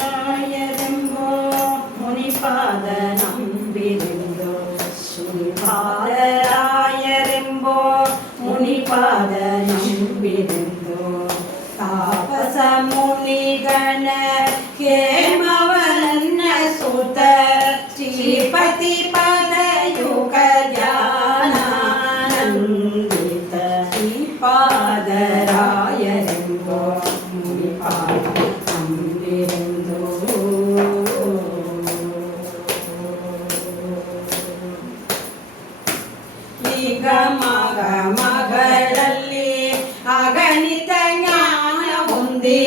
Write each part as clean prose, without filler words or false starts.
ಶ್ರೀಪಾದರಾಯರೆಂಬೋ ಮುನಿಪಾದ ನಂಬಿರೆಂದು ಶ್ರೀಪಾದರಾಯರೆಂಬೋ ಮುನಿಪಾದ ನಂಬಿರೆಂದು ತಾಪಸ ಮುನಿಗಣ ಹೇಮವನ್ನ ಸುತ ಶ್ರೀಪತಿ ಪದಯುಗ ಧ್ಯಾನಾನಂದಿತ ಶ್ರೀಪಾದರಾಯರೆಂಬೋ ಮುನಿಪಾದ ನಂಬಿರೆಂದು ಈಗ ಮಗಳಲ್ಲಿ ಅಗಣಿತ ಜ್ಞಾನ ಹೊಂದಿ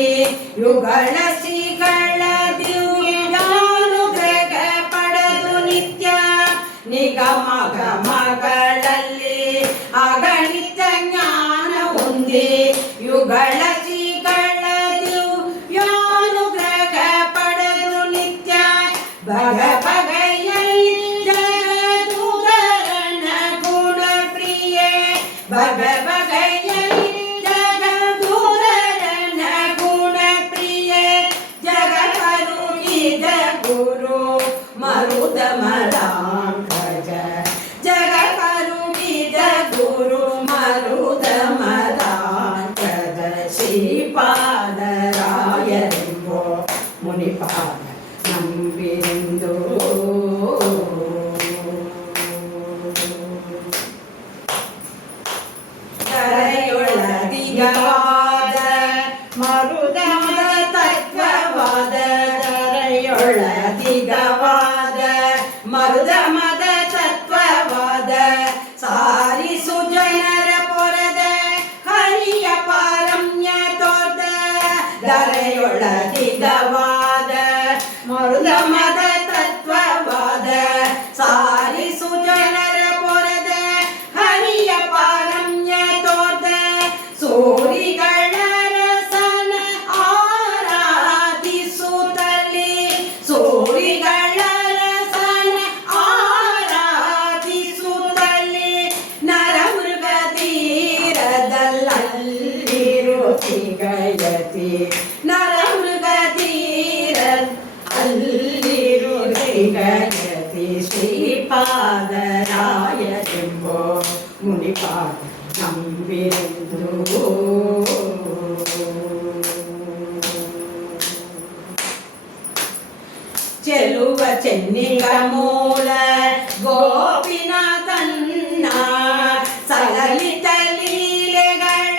ಯುಗಳ ಶ್ರೀಗಳ ದಿವ್ಯಾನುಗ್ರಹ ಪಡೆದು ನಿತ್ಯ ನಿಗಮ ಮಗಳಲ್ಲಿ ಅಗಣಿತ ಜ್ಞಾನ ಹೊಂದಿ ಯುಗಳ ಶ್ರೀಗಳ ದಿವ್ಯಾನುಗ್ರಹ ಪಡೆದು ನಿತ್ಯ ಭಗ ಬಗೆಯಲ್ಲಿ ಜಗದೂರನ ಗುಣ ಪ್ರಿಯೆ ಭಗ ಬಗೆಯಲ್ಲಿ ಜಗದೂರನ ಗುಣ ಪ್ರಿಯೆ ಜಗಕರುಣಿದ ಗುರು ಮರುದ ಮರಾಂಕಜ ಜಗಕರುಣಿದ ಗುರು ಮರುದ ಮರಾಂಕಜ ಶ್ರೀಪಾದರಾಯರೆಂಬೋ ಮುನಿಪಾದ ನಂಬಿರೆಂದು ದರೆಯೊಳದಿಗವಾದ ಮರುದಮದ ತತ್ವವಾದ ದರೆಯೊಳದಿಗವಾದ ಮರುದಮದ ತತ್ವವಾದ ಸಾರಿಸು ಜನರ ಪೊರದ ಹರಿಯ ಪಾರಮ್ಯ ತೋರ್ದ ದರೆಯೊಳದಿಗವಾದ ಮರುದಮದ ತತ್ವವಾದ ಸಾರಿಸು ಜನರ ಪೊರದ ಹರಿಯ ಪಾರಮ್ಯ ತೋರ್ದ ಸೂರಿಗಳ ರಸನ ಆರಾಧಿಸುತ್ತಲಿ ಸೂರಿಗಳ ರಸನ ಆರಾಧಿಸುತ್ತಲಿ ನರಮೃಗ ತೀರದಲ್ಲಿರುತಿ ಗಯತಿ ನರಮೃಗ ತೀರ ಅಲ್ಲಿರುತಿ ಗಯತಿ ಶ್ರೀಪಾದರಾಯರೆಂಬೋ ಮುನಿಪಾದ ನಂಬಿರೆಂದು ಚೆಲುವ ಚೆನ್ನಿಗ ಮೂಲ ಗೋಪಿನಾಥನ್ನ ಸಲಲಿತ ಲೀಲೆಗಳ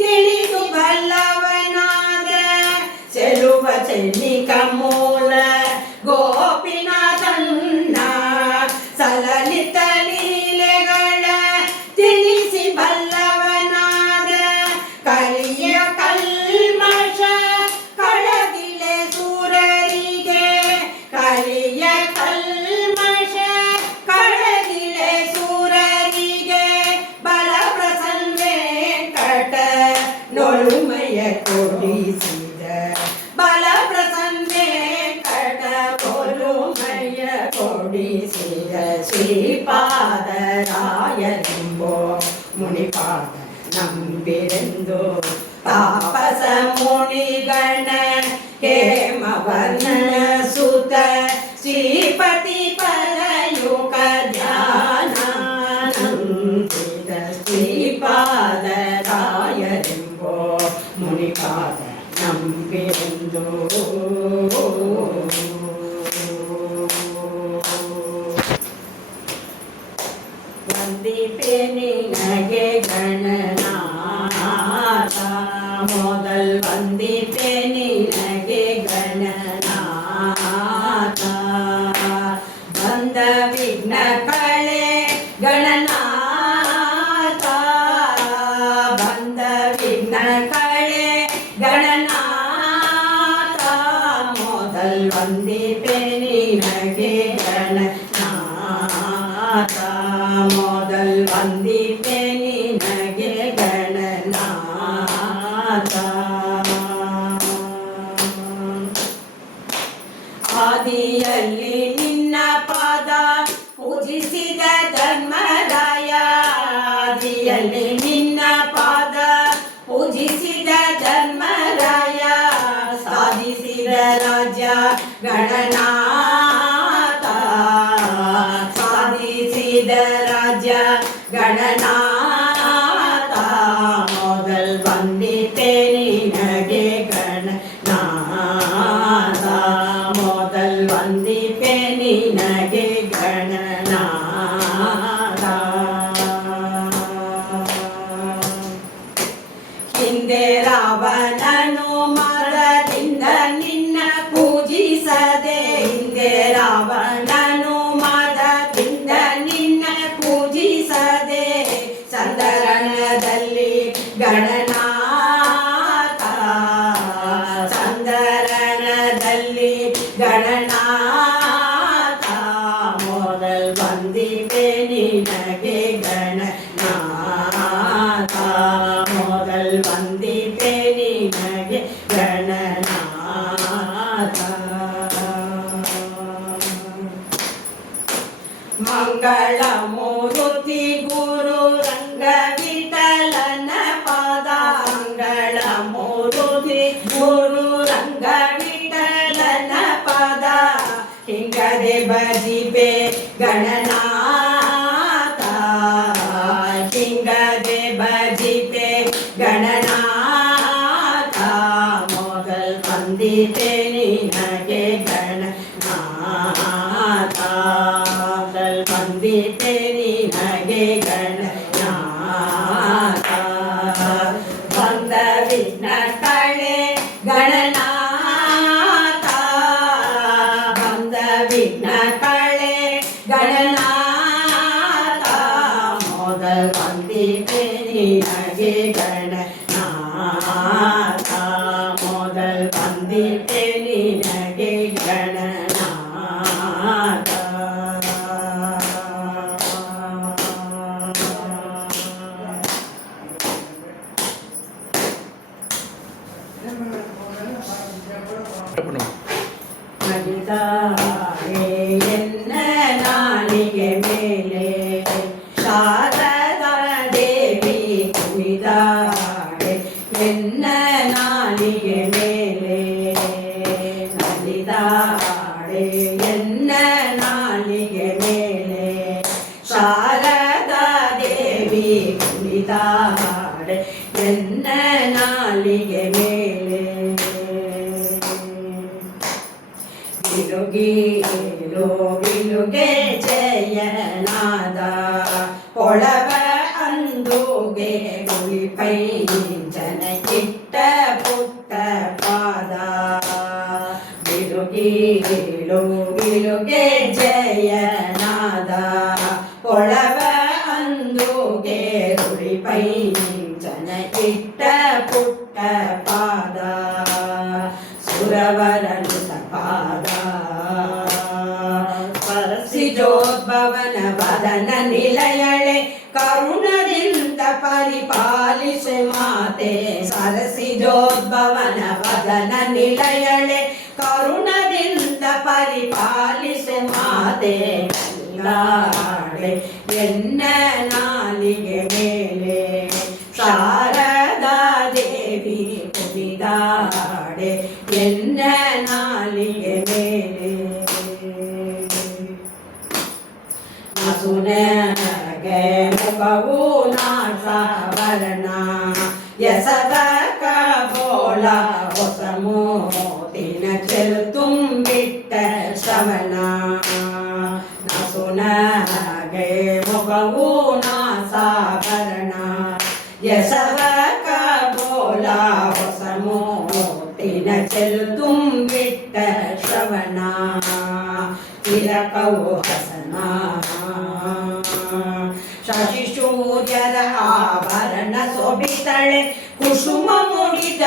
ತಿಳಿದು ಬಲ್ಲವನಾದ ಚೆಲುವ ಚೆನ್ನಿಗ ಮೂಲ ಗೋಪಿನಾಥನ್ನ ಸಲಲಿತ ಲೀಲೆಗಳ ತಿಳಿಸಿ ಬಲ್ಲವನಾದ ಕಲಿಯ ಕಲ್ಮಶ ಕಳದಿಲೆ ಸೂರರಿಗೆ ಕಲಿಯ ಕಲ್ಮಶ ಕಳದಿಲೆ ಸೂರರಿಗೆ ಬಲ ಪ್ರಸನ್ನೆ ಕಟ ನೊಳುಮಯ ಕೊಡಿಸಿದ ಬಲ ಪ್ರಸನ್ನೆ ಕಟ ಕೊಲುಮಯ ಕೊಡಿಸಿದ ಶ್ರೀಪಾದರಾಯರೆಂಬೋ ಮುನಿಪಾದ ನಂಬಿರೆಂದು ತಾಪಸ ಮುನಿಗಣ ಹೇಮವರ್ಣನ ಸುತ ಶ್ರೀಪತಿ ಪದಯುಗ ಧ್ಯಾನಾನಂದಿತ ಶ್ರೀಪಾದರಾಯರೆಂಬೋ ಮುನಿಪಾದ ನಂಬಿರೆಂದು ವಂದಿಪೆ ನಿನಗೆ ಗಣನಾಥ ಮೊದಲ್ ವಂದಿಪೆ ನಿನಗೆ ಗಣನಾಥ ಬಂದ ವಿಘ್ನ ಕಳೆ ಗಣನಾಥ ಬಂದ ವಿಘ್ನ ಕಳೆ ಗಣನಾಥ ಮೊದಲ್ ವಂದಿಪೆ ನಿನಗೆ ಗಣನಾಥ ಮೊದಲ್ ವಂದಿಪೆ ನಿನಗೆ ಗಣನಾಥ ಆದಿಯಲ್ಲಿ ನಿನ್ನ ಪಾದ ಪೂಜಿಸಿದ ಧರ್ಮರಾಯ ಆದಿಯಲ್ಲಿ ನಿನ್ನ ಪಾದ ಪೂಜಿಸಿದ ಹಿಂದೆ ರಾವಣನು ಮದದಿಂದ ನಿನ್ನ ಪೂಜಿಸದೆ, ಹಿಂದೆ ರಾವಣನು ಮದದಿಂದ ನಿನ್ನ ಪೂಜಿಸದೆ, ಸಂದರಣದಲ್ಲಿ ಗಣನಾಥ, ಸಂದರಣದಲ್ಲಿ ಗಣನಾಥ, ಮೊದಲ್ ಬಂದಿವೆ ನಿನಗೆ ಗಣನಾಥ, ಮೊದಲ್ ಬಂದಿವೆ ನಿನಗೆ ಗಣನಾಥ. ಮಂಗಳ ಮೂರುತಿ ಗುರು ರಂಗ ವಿಠಲನ ಪಾದ, ಮಂಗಳ ಮೂರುತಿ ಗುರು ರಂಗ ವಿಠಲನ ಪಾದ, ಹಿಂಗದೆ ಭಜಿಪೆ ಗಣನಾಥ, ಹಿಂಗದೆ ಭಜಿಪೆ ಗಣನಾಥ, ಮೊದಲ್ ಬಂದಿದೆ ನಿನಗೆ ಗಣನಾಥ, ಮೊದಲ್ ಬಂದಿದೆ ನಿನಗೆ ಗಣನಾಥ. ಬಂದ ವಿಘ್ನ ಕಳೆ ಗಣನಾಥ, ಬಂದ ವಿಘ್ನ ಕಳೆ ಗಣನಾಥ, ಮೊದಲ್ ಬಂದಿದೆ ನಿನಗೆ ಗಣನಾಥ, ಮೊದಲ್ ಬಂದಿದೆ ನಿನಗೆ ಗಣನಾಥ. ಮಗಿದಾಳೆ ಎನ್ನ ನಾಲಿಗೆ ಮೇಲೆ ಶಾರದಾ ದೇವಿ ಕುಣಿದಾಳೆ ಎನ್ನ ನಾಲಿಗೆ ಮೇಲೆ, ನಲಿದಾಳೆ ಎನ್ನ ನಾಲಿಗೆ ಮೇಲೆ, ಶಾರದಾ ದೇವಿ ಕುಣಿದಾಳೆ ಎನ್ನ ನಾಲಿಗೆ ಮೇಲೆ. ಗಿಲುಗಿಲು ಗಿಲುಗೆ ಜಯನಾದ, ಒಳವ ಅಂದುಗೆ ಗುಳಿಪೈ ಜನಕ್ಕಿಟ್ಟ ಪುಟ್ಟ ಪಾದ, ಗಿಲುಗಿಲು ಗಿಲುಗೆ ಜಯನಾದ, ಒಳವ ಅಂದುಗೆ ಗುಳಿಪೈ ಜನಕ್ಕಿಟ್ಟ ಪುಟ್ಟ ಪಾದ, ಸುರವರನು ಪಾದ, ಸ್ಪರ್ಶಿಜೋದ್ಭವನ ವದನ ನಿಲಯಳೆ ಕರುಣದಿಂದ ಪರಿಪಾಲಿಸೆ ಮಾತೆ, ಸರಸಿಜೋದ್ಭವನ ವದನ ನಿಲಯಳೆ ಕರುಣದಿಂದ ಪರಿಪಾಲಿಸೆ ಮಾತೆ, ಕಲಿದಾಳೆ ಎನ್ನ ನಾಲಿಗೆ ಮೇಲೆ, ಶಾರದಾ ದೇವಿ ಕುಣಿದಾಳೆ ಎನ್ನ ನಾಲಿಗೆ ಮೇಲೆ. ನಸುನಗೆ ಮುಖವು ನಾಸಾವರಣ, ಎಸದ ಕಬೋಳ ಹೊಸ ಮೋತಿನ ಚೆಲು ತುಂಬಿಟ್ಟ ಶ್ರವಣ, ನಸುನಗೆ ಮುಖವು ನಾಸಾವರಣ, ಎಸವ ಕಬೋಳ ಹೊಸ ಮೋತಿನ ಚೆಲು ತುಂಬಿಟ್ಟ ಶ್ರವಣ, ತಿಲಕವು ಹಸನ, ಶಶಿ ಸೂರ್ಯರ ಆಭರಣ ಶೋಭಿತಳೆ, ಕುಸುಮ ಮುಡಿದ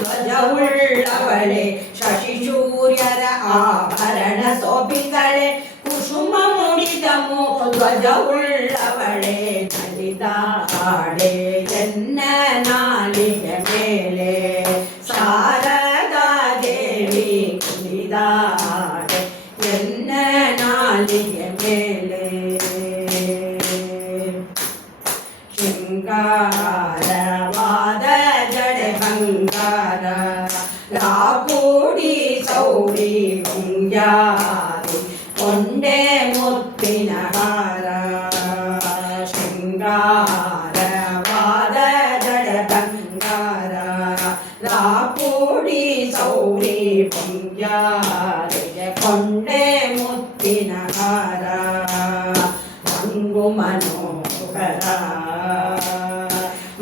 ಧ್ವಜವುಳ್ಳವಳೆ, ಶಶಿ ಸೂರ್ಯರ ಆಭರಣ ಶೋಭಿತಳೆ, ಕುಸುಮ ಮುಡಿದ ಧ್ವಜವುಳ್ಳವಳೆ, ನಲಿದಾಳೆ ಎನ್ನ ನಾಲಿಗೆ ಮೇಲೆ, ಶಾರದಾ ದೇವಿ ಕುಣಿದಾಳೆ ಎನ್ನ ನಾಲಿಗೆ ಮೇಲೆ. ಶೃಂಗಾರವಾದ ಜಡೆ ಬಂಗಾರ, ರಾಕೂಡಿ ಸೌಡಿ ಮುಂಜಾರಿ ಕೊಂಡೆ ಮುತ್ತಿನ ಹಾರ, ಶೃಂಗಾರವಾದ ಜಡೆ ಬಂಗಾರ, ರಾಕೂಡಿ ಸೌಡಿ ಮುಂಜಾರಿಗೆ ಕೊಂಡೆ ಮುತ್ತಿನ ಹಾರ, ರಂಗು ಮನೋಹರ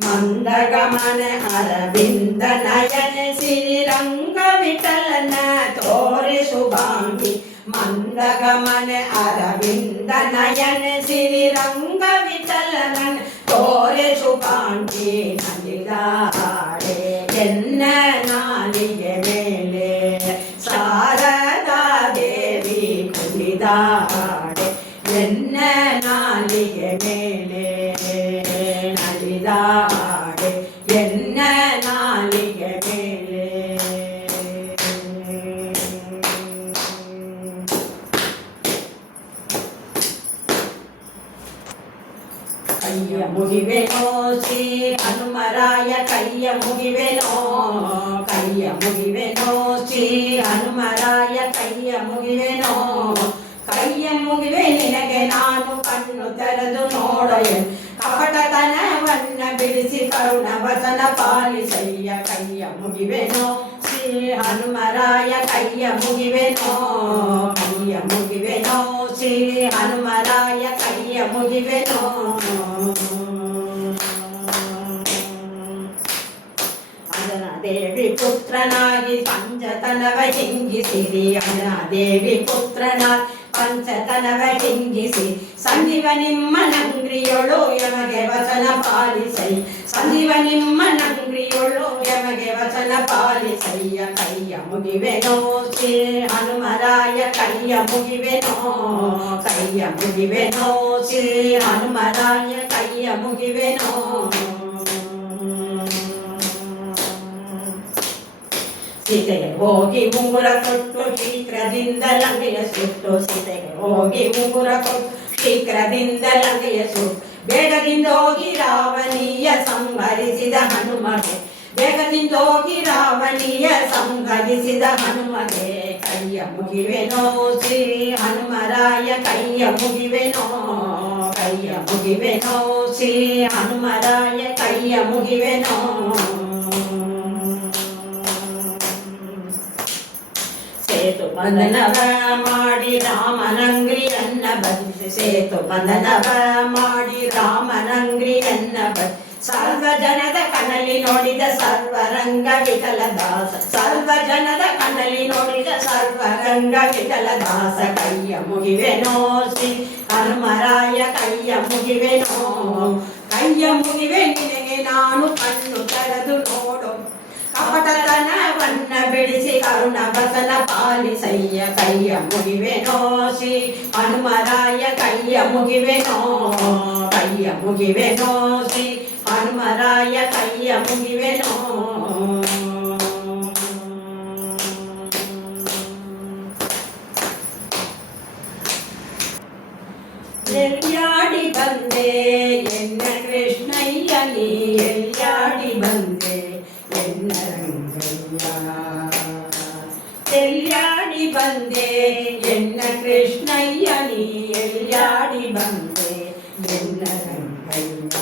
ಮಂದಗ ಮಂದಗಮನ ಅರವಿಂದ ನಯನ ಶ್ರೀರಂಗ ವಿಠಲನ ತೋರಿಸುವಾಂಗಿ ಮಂದಗಮನ ಅರವಿಂದ ನಯನ ಶ್ರೀರಂಗ ವಿಠಲನ ತೋರಿಸುವಾಂಗಿ ನಲಿದಾಡೆ ಎನ್ನ ನಾಲಿಗೆ ಮೇಲೆ ಶಾರದಾ ದೇವಿ ಕುಣಿದಾಡೆ ಎನ್ನ ನಾಲಿಗೆ ಮೇಲೆ ನಲಿದಾಡೆ ಎನ್ನ ನಾಲಿಗೆ ಮೇಲೆ ಕೈಯ ಮುಗಿವೆನೋ ಶ್ರೀ ಹನುಮರಾಯ ಕೈಯ ಮುಗಿವೆನೋ ಕೈಯ ಮುಗಿವೆನೋ ಶ್ರೀ ಹನುಮರಾಯ ಕೈಯ ಮುಗಿವೆನೋ ಕೈಯ ಮುಗಿವೆ ನಿನಗೆ ನಾನು ಕಣ್ಣು ತೆರೆದು ನೋಡೊಯೆ ಕಪಟತನವನ್ನ ಬಿಡಿಸಿ ಕರುಣ ವಚನ ಪಾಲಿಸಯ್ಯ ಕೈಯ ಮುಗಿವೆನೋ ಶ್ರೀ ಹನುಮರಾಯ ಕೈಯ ಮುಗಿವೆನೋ ಕೈಯ ಮುಗಿವೆನೋ ಶ್ರೀ ಹನುಮರಾಯ ಕೈಯ ಮುಗಿವೆನೋ ದೇವಿ ಪುತ್ರನಾಗಿ ಪಂಚತನವ ಹಿಂಗಿಸಿರಿ ದೇವಿ ಪುತ್ರನ ಪಂಚತನವ ಹಿಂಗಿಸಿ ಸಂಜೀವ ನಿಮ್ಮ ನಂಗ್ರಿಯೊಳು ಯಮಗೆ ವಚನ ಪಾಲಿಸೈ ಸಂಜೀವ ನಿಮ್ಮ ನಂಗ್ರಿಯೊಳು ಯಮಗೆ ವಚನ ಪಾಲಿಸಯ್ಯ ಕೈಯ ಮುಗಿವೆನೋ ಶ್ರೀ ಹನುಮರಾಯ ಕೈಯ ಮುಗಿವೆನೋ ಕೈಯ ಮುಗಿವೆನೋ ಶ್ರೀ ಹನುಮರಾಯ ಕೈಯ ಮುಗಿವೆನೋ ಸೀತೆಗೆ ಹೋಗಿ ಉಂಗುರ ಕೊಟ್ಟು ಶೀಘ್ರದಿಂದ ಲಂಗೆಯ ಸುಟ್ಟು ಸೀತೆಗೆ ಹೋಗಿ ಉಂಗುರ ಕೊಟ್ಟು ಶೀಘ್ರದಿಂದ ಲಂಗೆಯ ಸುಟ್ಟು ಬೇಗದಿಂದ ಹೋಗಿ ರಾವಣಿಯ ಸಂಹರಿಸಿದ ಹನುಮಗೆ ಬೇಗದಿಂದ ಹೋಗಿ ರಾವಣಿಯ ಸಂಹರಿಸಿದ ಹನುಮಗೆ ಕೈಯ ಮುಗಿವೆನೋ ಶ್ರೀ ಹನುಮರಾಯ ಕೈಯ ಮುಗಿವೆನೋ ಕೈಯ ಮುಗಿವೆನೋ ಶ್ರೀ ಹನುಮರಾಯ ಕೈಯ ಮುಗಿವೆನೋ ಸೇತು ಬಂಧನವ ಮಾಡಿ ರಾಮನಂಗ್ರಿಯನ್ನ ಬಂಧಿಸಿ ಸೇತು ಬಂಧನವ ಮಾಡಿ ರಾಮನಂಗ್ರಿಯನ್ನ ಬಂಧಿಸಿ ಸರ್ವ ಜನದ ಕಣ್ಣಲ್ಲಿ ನೋಡಿದ ಸರ್ವರಂಗ ವಿಠಲದಾಸ ಸರ್ವ ಜನದ ಕಣ್ಣಲ್ಲಿ ನೋಡಿದ ಸರ್ವರಂಗ ವಿಠಲದಾಸ ಕೈಯ ಮುಗಿವೆನೋ ಶ್ರೀ ಹನುಮರಾಯ ಕೈಯ ಮುಗಿವೆನೋ ಕೈಯ ಮುಗಿವೆ ನಿನಗೆ ನಾನು ಕಣ್ಣು ತೆರೆದು ನೋಡು ಕಪಟತನವನ್ನ ಬಿಡಿಸಿ ಕರುಣ ವಚನ ಪಾಲಿಸಯ್ಯ ಕೈಯ ಮುಗಿವೆನೋ ಶ್ರೀ ಹನುಮರಾಯ ಕೈಯ ಮುಗಿವೆನೋ ಕೈಯ ಮುಗಿವೆನೋ ಶ್ರೀ ಹನುಮರಾಯ ಕೈಯ ಮುಗಿವೆನೋ ಎಲ್ಲಾಡಿ ಬಂದೆ ಎನ್ನ ಕೃಷ್ಣಯ್ಯ ನೀ ಎಲ್ಲಾಡಿ ಬಂದೆ ಎನ್ನ ರಂಗಯ್ಯ ಎಲ್ಲಾಡಿ ಬಂದೆ ಎನ್ನ ಕೃಷ್ಣಯ್ಯ ನೀ ಎಲ್ಲಾಡಿ ಬಂದೆ ಎನ್ನ ರಂಗಯ್ಯ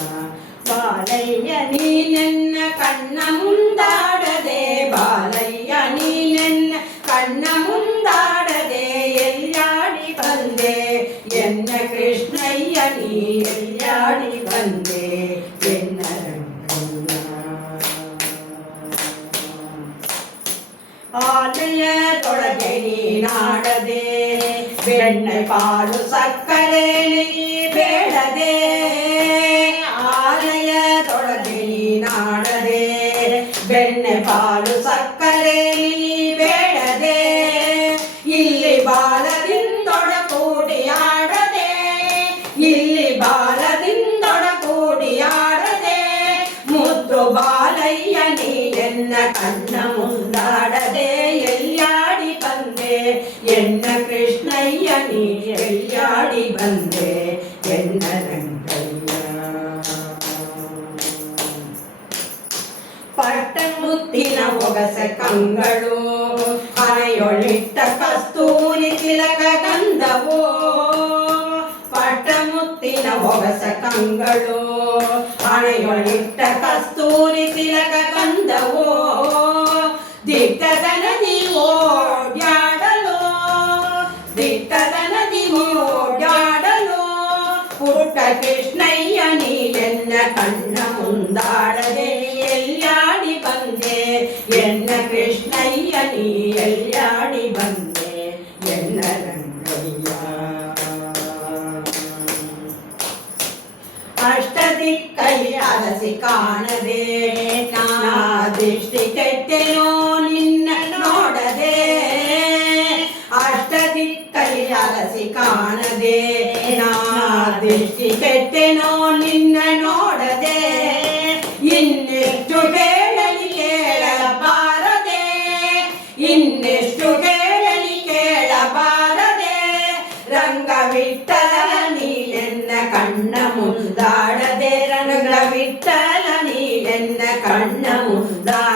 ಬಾಲಯ್ಯ ನೀ ನನ್ನ ಕಣ್ಣ ಮುಂದಾಡದೆ ಬಾಲಯ್ಯ ನೀ ನನ್ನ ಕಣ್ಣ ಮುಂದಾಡದೆ ಎಲ್ಲಾಡಿ ಬಂದೆ ಎನ್ನ ಕೃಷ್ಣಯ್ಯ ನೀ ಎಲ್ಲಾಡಿ ಬಂದೆ ಎನ್ನ ರಂಗಯ್ಯ ಆಲಯದೊಳಗೆ ನೀನಾಡದೆ ಬೆಣ್ಣೆ ಪಾಲು ಸಕ್ಕರೆ ನೀ ಬೇಡದೆ ಆಲಯದೊಳಗೆ ನೀನಾಡದೆ ಬೆಣ್ಣೆ ಪಾಲು ಸಕ್ಕರೆ ನೀ ಬೇಡದೆ ಇಲ್ಲಿ ಬಾಲದಿಂದೊಡಗೂಡಿ ಆಡದೆ ಇಲ್ಲಿ ಬಾಲದಿಂದೊಡಗೂಡಿ ಆಡದೆ ಮುದ್ದು ಬಾಲಯ್ಯ ನೀ ಎನ್ನ ಕಣ್ಣ ಮುಂದಾಡದೆ ಎಲ್ಲಾಡಿ ಬಂದೆ ಎನ್ನ ಕೃಷ್ಣಯ್ಯ ನೀ ಎಲ್ಲಾಡಿ ಬಂದೆ ಎನ್ನ ರಂಗಯ್ಯ ಪಟ್ಟಮುತ್ತಿನ ಒಗಸ ಕಂಗಳು ಹಣೆಯೊಳಿಟ್ಟ ಕಸ್ತೂರಿ ತಿಲಕ ಗಂಧವೋ ಪಟ್ಟಮುತ್ತಿನ ಒಗಸ ಕಂಗಳು ಹಣೆಯೊಳಿಟ್ಟ ಕಸ್ತೂರಿ ತಿಲಕ ಗಂಧವೋ ದಿಟ್ಟದ ನದಿ ಓಡ್ಯಾಡಲು ದಿಟ್ಟದ ನದಿ ಓಡ್ಯಾಡಲು ಪುಟ್ಟ ಕೃಷ್ಣಯ್ಯ ನೀ ಎನ್ನ ಕಣ್ಣ ಮುಂದಾಡದೆ ನೀ ಎಲ್ಲಾಡಿ ಬಂದೆ ಎನ್ನ ರಂಗಯ್ಯ. ಅಷ್ಟದಿಕ್ಕಲಿ ಅರಸಿ ಕಾಣದೆ ನಾ ದೃಷ್ಟಿ ಕೆಟ್ಟೆನೋ ನಿನ್ನ ನೋಡದೆ. ಅಷ್ಟದಿಕ್ಕಲಿ ಅರಸಿ ಕಾಣದೆ ನಾ ದೃಷ್ಟಿ ಕೆಟ್ಟೆನೋ ನಿನ್ನ ನೋಡದೆ. ಇನ್ನೆಷ್ಟು ಹೇಳಲಿ ಕೇಳಬಾರದೆ, ಇನ್ನೆಷ್ಟು ಹೇಳಲಿ ಕೇಳಬಾರದೆ. ರಂಗವಿಠಲ ನೀನೆನ್ನ ಕಣ್ಣ ಮುಂದಾಡದೆ, ರಂಗವಿಠಲ ನೀನೆನ್ನ ಕಣ್ಣ ಮುಂದಾಡದೆ.